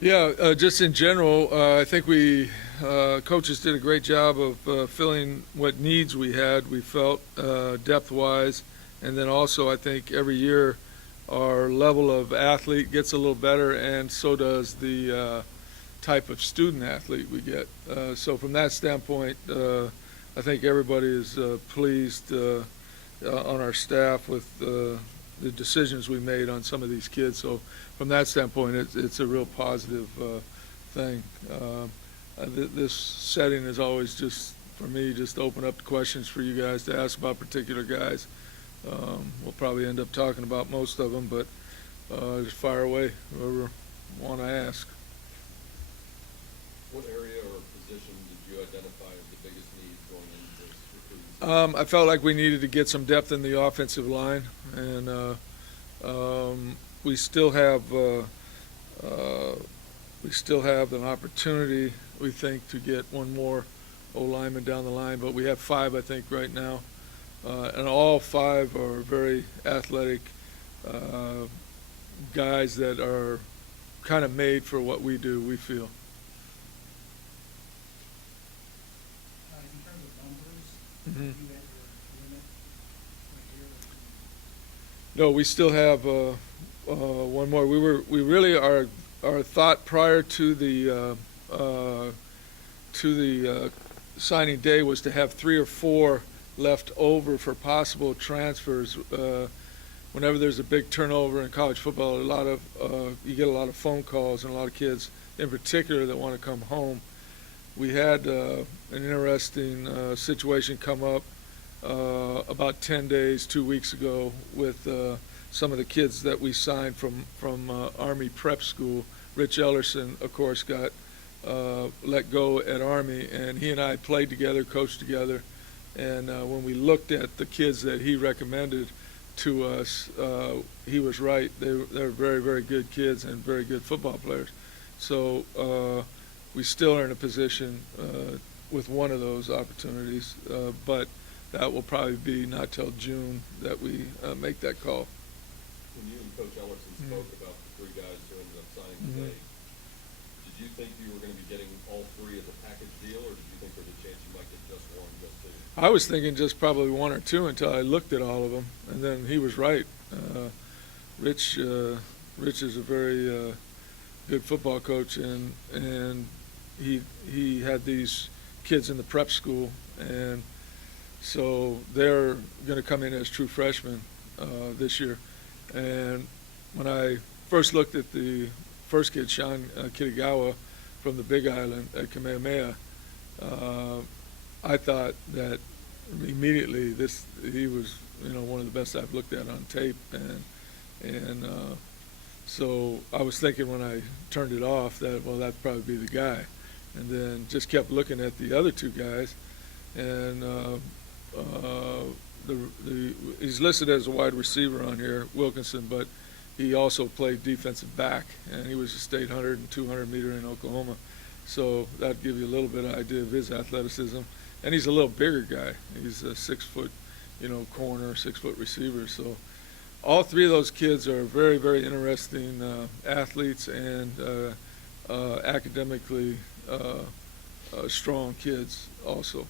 Yeah, just in general, I think we coaches did a great job of filling what needs we had. We felt depth-wise, and then also I think every year our level of athlete gets a little better, and so does the type of student athlete we get. So from that standpoint, I think everybody is pleased on our staff with the decisions we made on some of these kids. So from that standpoint, it's a real positive thing. This setting is always just, for me, just open up the questions for you guys to ask about particular guys. We'll probably end up talking about most of them, but just fire away, whoever want to ask. What area or position did you identify as the biggest need going into this recruiting season? I felt like we needed to get some depth in the offensive line, and we still have an opportunity, we think, to get one more O-lineman down the line, but we have 5, I think, right now, and all 5 are very athletic guys that are kind of made for what we do, we feel. In terms of numbers, Mm-hmm. you had your limit right here. No, we still have one more. We really our thought prior to the signing day was to have 3 or 4 left over for possible transfers. Whenever there's a big turnover in college football, you get a lot of phone calls and a lot of kids, in particular, that want to come home. We had an interesting situation come up about 10 days, 2 weeks ago, with some of the kids that we signed from Army Prep School. Rich Ellerson, of course, got let go at Army, and he and I played together, coached together, and when we looked at the kids that he recommended to us, he was right. They're very, very good kids and very good football players. So we still are in a position with one of those opportunities, but that will probably be not till June that we make that call. When you and Coach Ellerson spoke about the 3 guys who ended up signing today, did you think you were going to be getting all 3 as a package deal, or did you think there's a chance you might get just 1, just 2? I was thinking just probably 1 or 2 until I looked at all of them, and then he was right. Rich is a very good football coach, and he had these kids in the prep school, and so they're going to come in as true freshmen this year. And when I first looked at the first kid, Sean Kitagawa, from the Big Island at Kamehameha, I thought that immediately he was one of the best I've looked at on tape, and so I was thinking when I turned it off that, well, that'd probably be the guy, and then just kept looking at the other 2 guys, and he's listed as a wide receiver on here, Wilkinson, but he also played defensive back, and he was a state 100 and 200 meter in Oklahoma. So that'd give you a little bit of idea of his athleticism. And he's a little bigger guy. He's a 6-foot, corner, 6-foot receiver. So all 3 of those kids are very, very interesting athletes and academically strong kids also.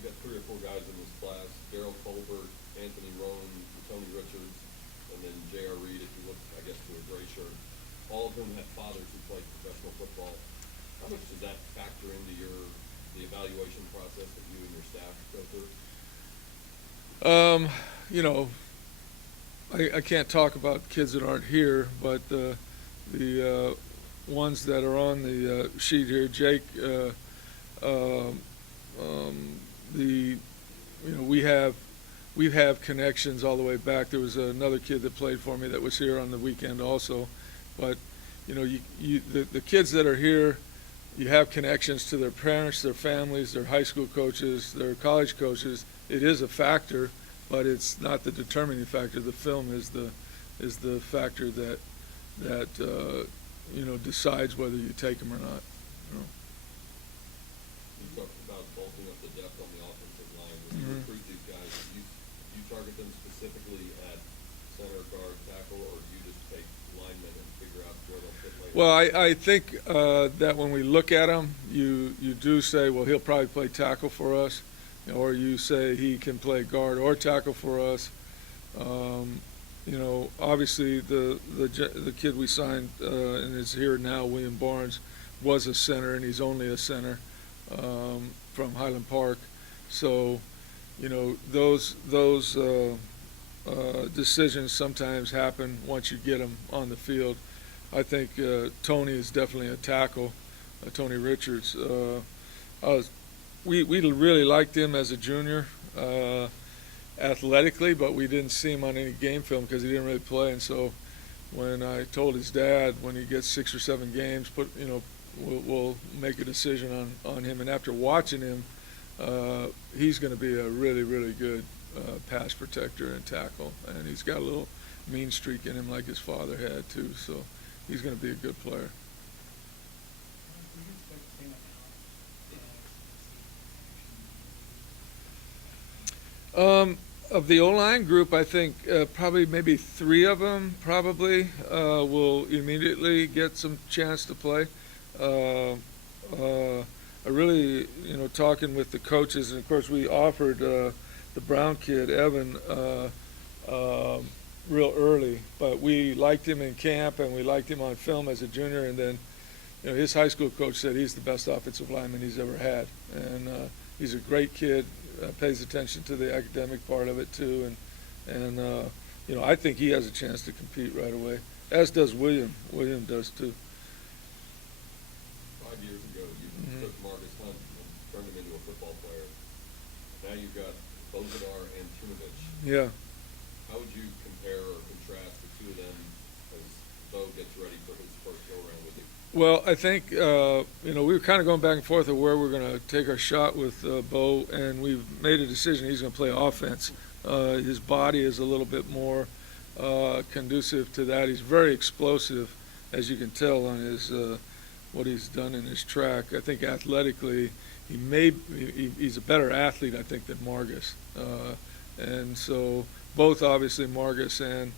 You got 3 or 4 guys in this class: Daryl Colbert, Anthony Roan, Tony Richards, and then J.R. Reed, if you look, I guess, to a gray shirt. All of whom had fathers who played professional football. How much does that factor into the evaluation process that you and your staff go through? I can't talk about kids that aren't here, but the ones that are on the sheet here, Jake, we have connections all the way back. There was another kid that played for me that was here on the weekend also, but the kids that are here, you have connections to their parents, their families, their high school coaches, their college coaches. It is a factor, but it's not the determining factor. The film is the factor that decides whether you take them or not. You talked about bulking up the depth on the offensive line. When you recruit these guys, do you target them specifically at center, guard, tackle, or do you just take linemen and figure out where they'll fit Well, I think that when we look at him, you do say, well, he'll probably play tackle for us, or you say he can play guard or tackle for us. Obviously the kid we signed and is here now, William Barnes, was a center, and he's only a center from Highland Park. So, those decisions sometimes happen once you get them on the field. I think Tony is definitely a tackle, Tony Richards. We really liked him as a junior athletically, but we didn't see him on any game film because he didn't really play. And so when I told his dad, when he gets 6 or 7 games, we'll make a decision on him. And after watching him, he's going to be a really, really good pass protector and tackle. And he's got a little mean streak in him like his father had too. So he's going to be a good player. Of the O-line group, I think probably maybe 3 of them probably will immediately get some chance to play. I really, talking with the coaches, and of course we offered the Brown kid, Evan, real early, but we liked him in camp and we liked him on film as a junior, and then his high school coach said he's the best offensive lineman he's ever had, and he's a great kid, pays attention to the academic part of it too, and I think he has a chance to compete right away, as does William. William does too. 5 years ago, you took Marcus Hunt and turned him into a football player. Now you've got Bozadar and Tunovich. Yeah. How would you compare or contrast the two of them as Bo gets ready for his first go-around with you? Well, I think, we were kind of going back and forth of where we're going to take our shot with Bo, and we've made a decision he's going to play offense. His body is a little bit more conducive to that. He's very explosive, as you can tell on his what he's done in his track. I think athletically, he's a better athlete, I think, than Margus. And so both, obviously, Margus and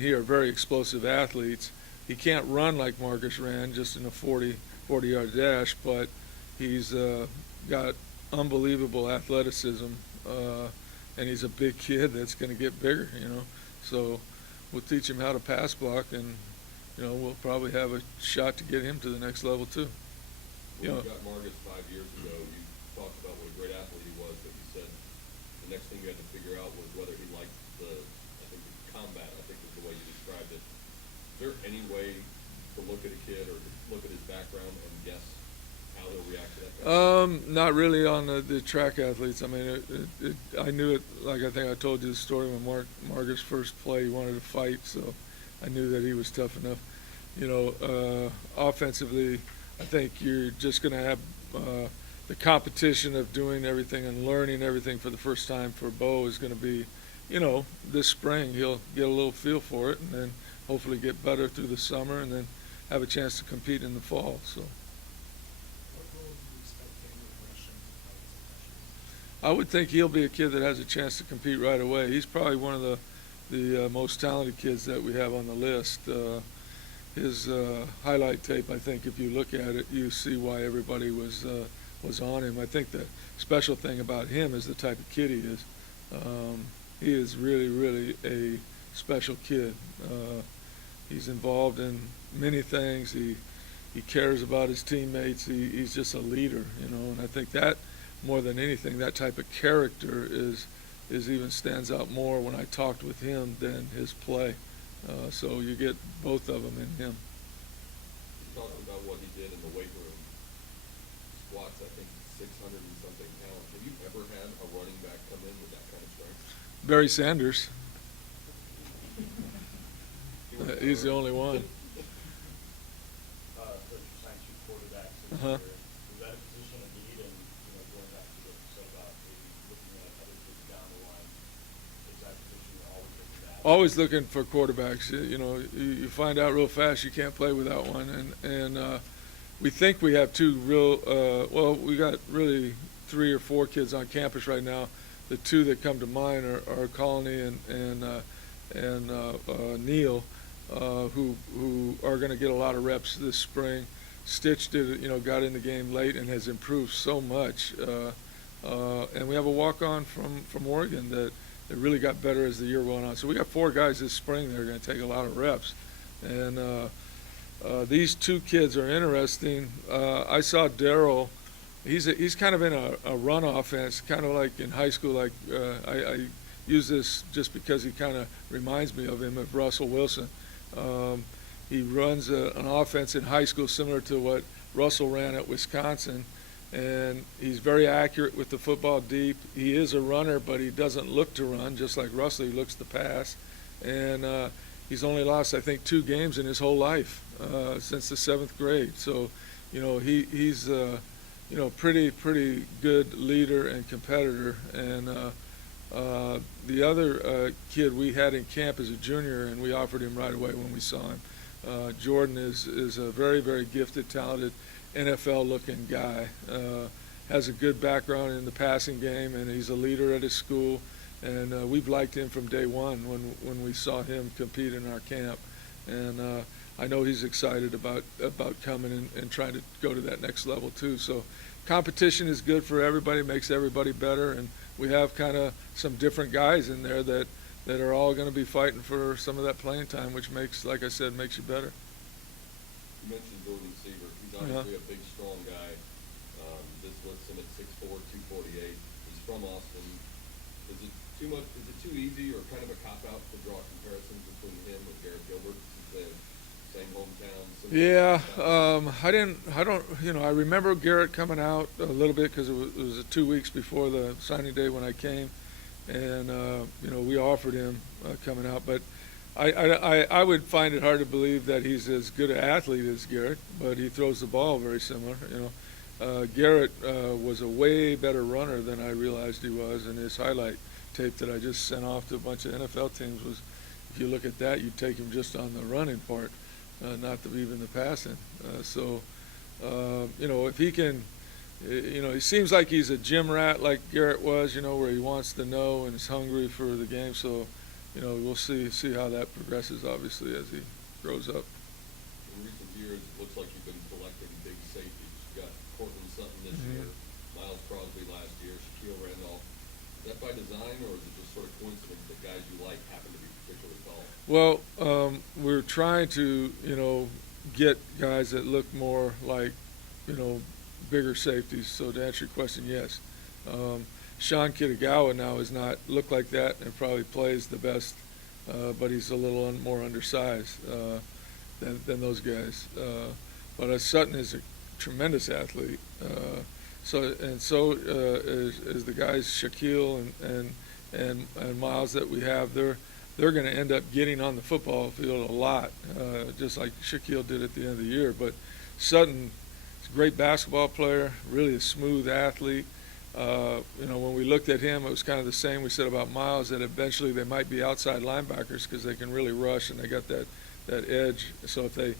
he are very explosive athletes. He can't run like Marcus ran, just in a 40-yard dash, but he's got unbelievable athleticism, and he's a big kid that's going to get bigger, So we'll teach him how to pass block, and, we'll probably have a shot to get him to the next level, too. When you got Marcus 5 years ago, you talked about what a great athlete he was, but you said the next thing you had to figure out was whether he liked the combat, I think is the way you described it. Is there any way to look at a kid or to look at his background and guess how they'll react to that kind of thing? Not really on the track athletes. I mean, I knew it, like I think I told you the story when Marcus first played, he wanted to fight, so I knew that he was tough enough. Offensively, I think you're just going to have the competition of doing everything and learning everything for the first time for Bo is going to be, this spring he'll get a little feel for it, and then hopefully get better through the summer, and then have a chance to compete in the fall. So I would think he'll be a kid that has a chance to compete right away. He's probably one of the most talented kids that we have on the list. His highlight tape, I think, if you look at it, you see why everybody was on him. I think the special thing about him is the type of kid he is. He is really, really a special kid. He's involved in many things. He cares about his teammates. He's just a leader, and I think that more than anything, that type of character is even stands out more when I talked with him than his play. So you get both of them in him. You talked about what he did in the weight room. Squats, I think, 600 and something pounds. Have you ever had a running back come in with that kind of strength? Barry Sanders. He's the only one. Coach, you signed 2 quarterbacks this Uh-huh. year. Is that a position of need? And going back to what you said about maybe looking at other kids down the line, is that a position you're always looking at? Always looking for quarterbacks. You find out real fast you can't play without one, and we think we have 2 real. We got really 3 or 4 kids on campus right now. The 2 that come to mind are Colony and Neil. who are going to get a lot of reps this spring. Stitch got in the game late and has improved so much. And we have a walk-on from Oregon that really got better as the year went on. So we got 4 guys this spring that are going to take a lot of reps. And these 2 kids are interesting. I saw Darryl. He's kind of in a run offense, kind of like in high school. Like I use this just because he kind of reminds me of Russell Wilson. He runs an offense in high school similar to what Russell ran at Wisconsin, and he's very accurate with the football deep. He is a runner, but he doesn't look to run, just like Russell. He looks to pass, and he's only lost, I think, 2 games in his whole life since the 7th grade. So, he's pretty good leader and competitor. And the other kid we had in camp is a junior, and we offered him right away when we saw him. Jordan is a very, very gifted, talented, NFL-looking guy. Has a good background in the passing game, and he's a leader at his school. And we've liked him from day one when we saw him compete in our camp. And I know he's excited about coming and trying to go to that next level too. So competition is good for everybody, makes everybody better, and we have kind of some different guys in there that are all going to be fighting for some of that playing time, which makes, like I said, makes you better. You mentioned Jordan Seaver. He's obviously a big, strong guy. This lists him at 6'4", 248. He's from Austin. Is it too much? Is it too easy or kind of a cop-out to draw comparisons between him and Garrett Gilbert, since they have same hometown? Yeah, I remember Garrett coming out a little bit because it was 2 weeks before the signing day when I came, and we offered him coming out, but I would find it hard to believe that he's as good an athlete as Garrett, but he throws the ball very similar. Garrett was a way better runner than I realized he was, and his highlight tape that I just sent off to a bunch of NFL teams was, if you look at that, you'd take him just on the running part, not even the passing. If he can, he seems like he's a gym rat like Garrett was, where he wants to know and is hungry for the game. So, we'll see how that progresses, obviously, as he grows up. In recent years, it looks like you've been collecting big safeties. You got Cortland Sutton this year, Miles Crosby last year, Shaquille Randolph. Is that by design, or is it just sort of coincidence that guys you like happen to be particularly tall? Well, we're trying to, get guys that look more like, bigger safeties. So to answer your question, yes. Sean Kitagawa now does not look like that and probably plays the best, but he's a little more undersized than those guys. But Sutton is a tremendous athlete. So is the guys Shaquille and Miles that we have. They're going to end up getting on the football field a lot, just like Shaquille did at the end of the year. But Sutton is a great basketball player, really a smooth athlete. When we looked at him, it was kind of the same we said about Miles, that eventually they might be outside linebackers because they can really rush and they got that edge. So if they,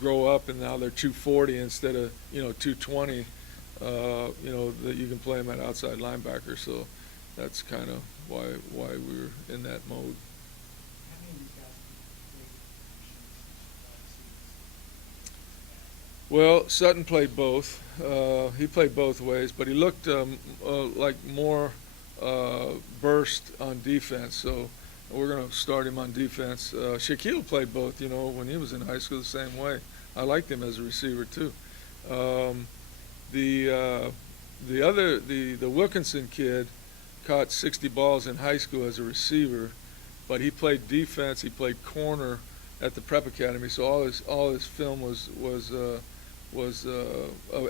grow up and now they're 240 instead of, 220, that you can play them at outside linebacker. So that's kind of why we're in that mode. How many of these guys played Well, Sutton played both. He played both ways, but he looked like more burst on defense. So we're going to start him on defense. Shaquille played both, when he was in high school the same way. I liked him as a receiver too. The Wilkinson kid caught 60 balls in high school as a receiver, but he played defense. He played corner at the Prep Academy. So all his film was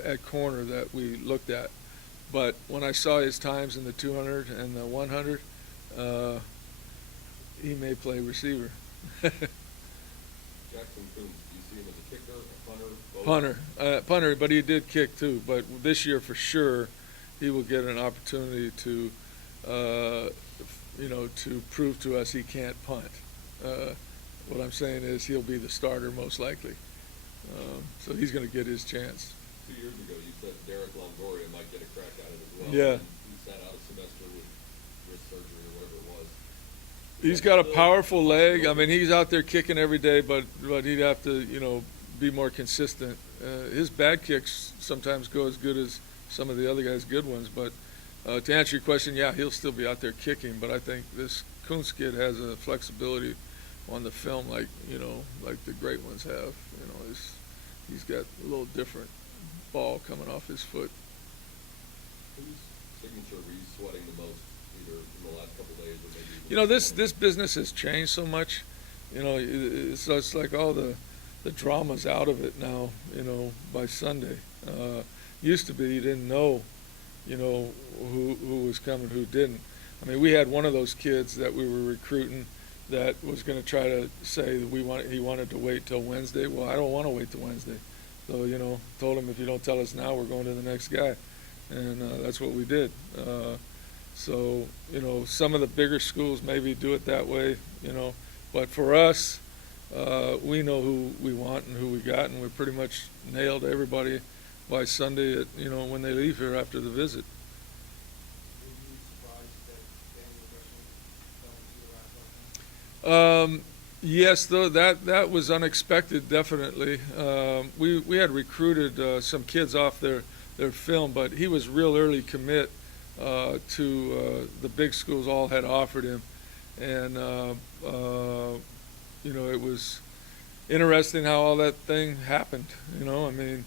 at corner that we looked at. But when I saw his times in the 200 and the 100, he may play receiver. Jackson Coombs, do you see him as a kicker, a punter, both? Punter, but he did kick too. But this year for sure, he will get an opportunity to, to prove to us he can't punt. What I'm saying is he'll be the starter most likely. So he's going to get his chance. 2 years ago, you said Derek Longoria might get a crack at it as well. Yeah. And he sat out a semester with wrist surgery or whatever it was. He's got a powerful leg. I mean, he's out there kicking every day, but he'd have to, be more consistent. His bad kicks sometimes go as good as some of the other guys' good ones. But to answer your question, yeah, he'll still be out there kicking. But I think this Kuntz kid has a flexibility on the film like the great ones have. He's got a little different ball coming off his foot. Whose signature were you sweating the most, either in the last couple of days or maybe? This business has changed so much. It's like all the drama's out of it now. By Sunday, used to be you didn't know, who was coming, who didn't. I mean, we had one of those kids that we were recruiting that was going to try to say that he wanted to wait till Wednesday. Well, I don't want to wait till Wednesday. So, told him if you don't tell us now, we're going to the next guy. And that's what we did. So, some of the bigger schools maybe do it that way, But for us, we know who we want and who we got, and we're pretty much nailed everybody by Sunday at, when they leave here after the visit. Were you surprised that Daniel Gresham fell into the last one? Yes, though that was unexpected. Definitely, we had recruited some kids off their film, but he was real early commit to the big schools. All had offered him, and it was interesting how all that thing happened. I mean,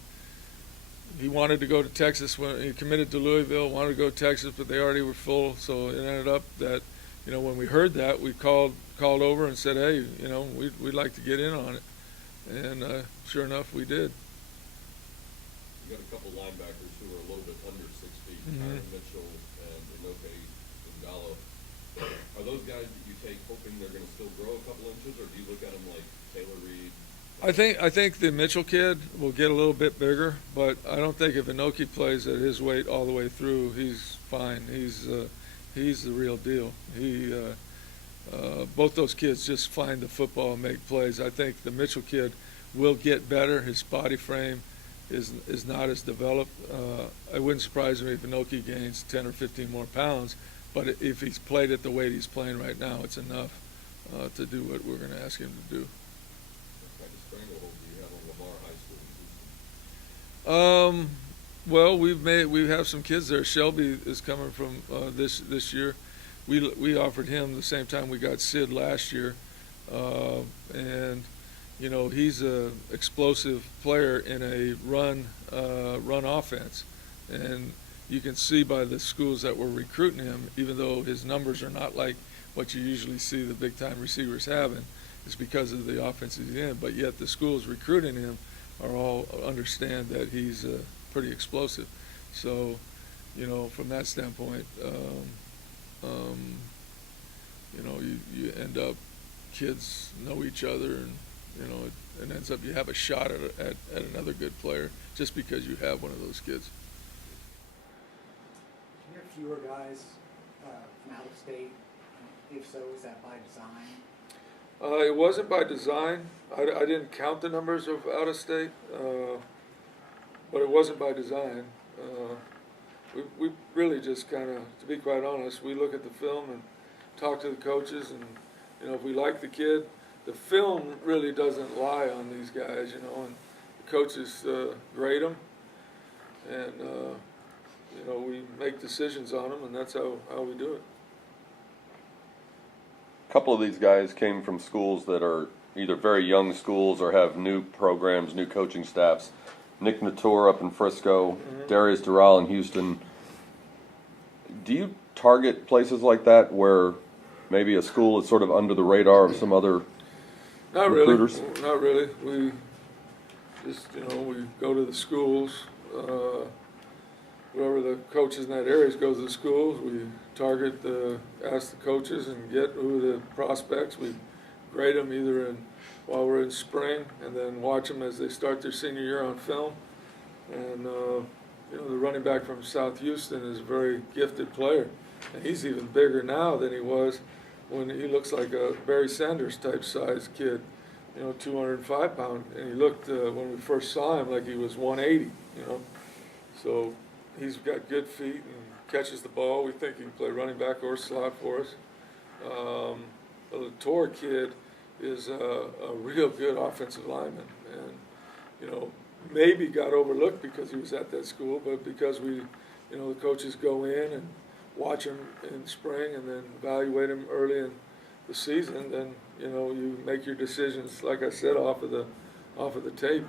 he wanted to go to Texas when he committed to Louisville. Wanted to go to Texas, but they already were full. So it ended up that when we heard that, we called over and said, hey, we'd like to get in on it, and sure enough, we did. You got a couple linebackers who are a little bit under 6 feet, Mm-hmm. Aaron Mitchell and Inoke Ngalo. Are those guys that you take hoping they're going to still grow a couple inches, or do you look at them like Taylor Reed? I think the Mitchell kid will get a little bit bigger, but I don't think if Inoki plays at his weight all the way through, he's fine. He's the real deal. Both those kids just find the football and make plays. I think the Mitchell kid will get better. His body frame is not as developed. It wouldn't surprise me if Inoki gains 10 or 15 more pounds, but if he's played at the weight he's playing right now, it's enough to do what we're going to ask him to do. What kind of stranglehold do you have on Lamar High School in Houston? Well, we have some kids there. Shelby is coming from this year. We offered him the same time we got Sid last year, and he's a explosive player in a run offense, and you can see by the schools that were recruiting him, even though his numbers are not like what you usually see the big time receivers having, it's because of the offense he's in. But yet the schools recruiting him are all understand that he's pretty explosive. So, from that standpoint, you end up, kids know each other, and it ends up you have a shot at another good player just because you have one of those kids. Can you have fewer guys from out of state? If so, is that by design? It wasn't by design. I didn't count the numbers of out of state, but it wasn't by design. We really just kind of, to be quite honest, we look at the film and talk to the coaches, and if we like the kid, the film really doesn't lie on these guys, and the coaches grade them, and we make decisions on them, and that's how we do it. A couple of these guys came from schools that are either very young schools or have new programs, new coaching staffs. Nick Natur up in Frisco, Mm-hmm. Darius Doral in Houston. Do you target places like that where maybe a school is sort of under the radar of some other Not recruiters? really. Not really. We just, we go to the schools. Whoever the coaches in that area goes to the schools. We target ask the coaches and get who the prospects. We grade them either while we're in spring, and then watch them as they start their senior year on film. And the running back from South Houston is a very gifted player, and he's even bigger now than he was when he looks like a Barry Sanders type size kid, 205 pound, and he looked when we first saw him like he was 180, So he's got good feet and catches the ball. We think he can play running back or slot for us. Latour kid is a real good offensive lineman, and you know, maybe got overlooked because he was at that school, but because we, you know, the coaches go in and watch him in spring and then evaluate him early in the season, then you know you make your decisions, like I said, off of the tape.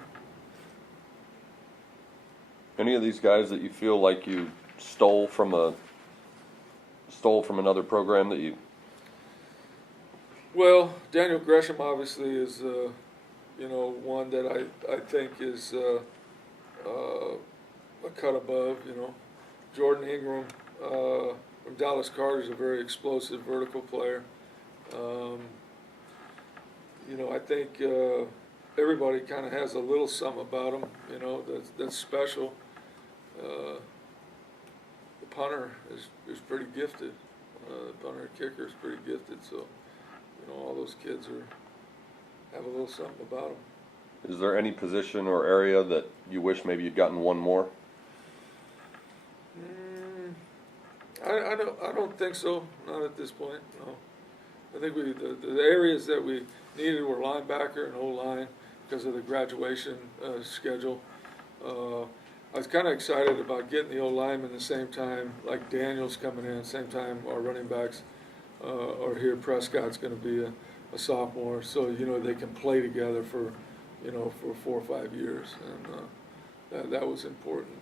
Any of these guys that you feel like you stole from another program that you? Well, Daniel Gresham obviously is, you know, one that I think is a cut above. You know, Jordan Ingram from Dallas Carter is a very explosive vertical player. You know, I think everybody kind of has a little something about them. You know, that's special. The punter is pretty gifted. The punter kicker is pretty gifted. So, you know, all those kids have a little something about them. Is there any position or area that you wish maybe you'd gotten one more? I don't think so. Not at this point. No. I think the areas that we needed were linebacker and O-line because of the graduation schedule. I was kind of excited about getting the O-lineman the same time, like Daniel's coming in, same time our running backs are here. Prescott's going to be a sophomore, so you know they can play together for 4 or 5 years, and that was important.